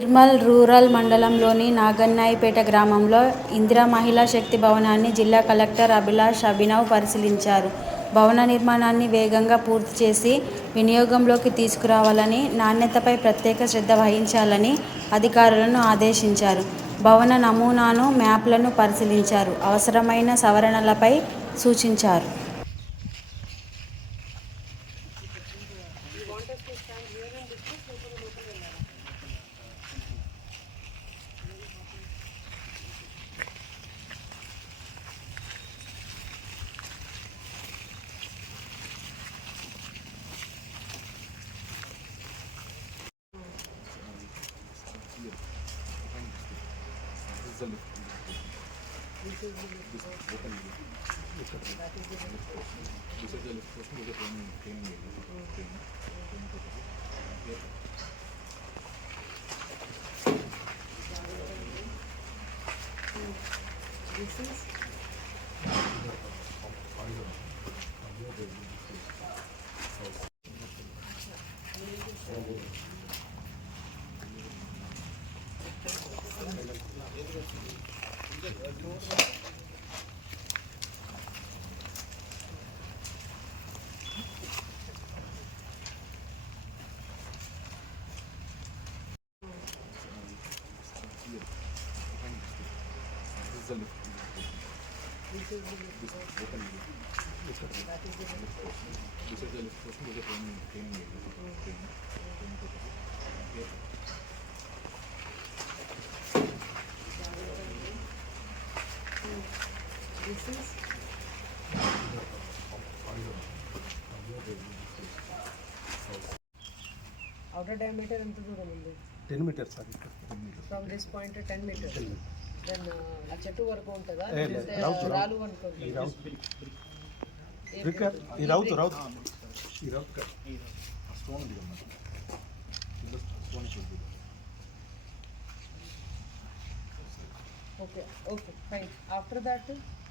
Nirmal rural మండలంలోని నాగన్నాయిపేట గ్రామంలో ఇందిరా మహిళా శక్తి భవనాన్ని జిల్లా కలెక్టర్ అభిలాష్ అభినవ్ పరిశీలించారు. భవన నిర్మాణాన్ని వేగంగా పూర్తి చేసి వినియోగంలోకి తీసుకురావాలని నాణ్యతపై ప్రత్యేక శ్రద్ధ వహించాలని అధికారులను ఆదేశించారు. భవన నమూనాను మ్యాప్లను పరిశీలించారు. అవసరమైన సవరణలపై సూచించారు. This is. Gracias. Outer diameter ఎంత దూరం ఉంది? Ten meters sir from this point ten meter then ఆ చెట్టు వరకు ఉంటుందా. రాలు అనుకో ఈ రౌత్. బ్రిక్ ఈ రౌత్ రౌత్. ఈ రౌత్ కట్. స్టోన్ ఉంది కదా కింద stone చూద్దు okay okay fine. After that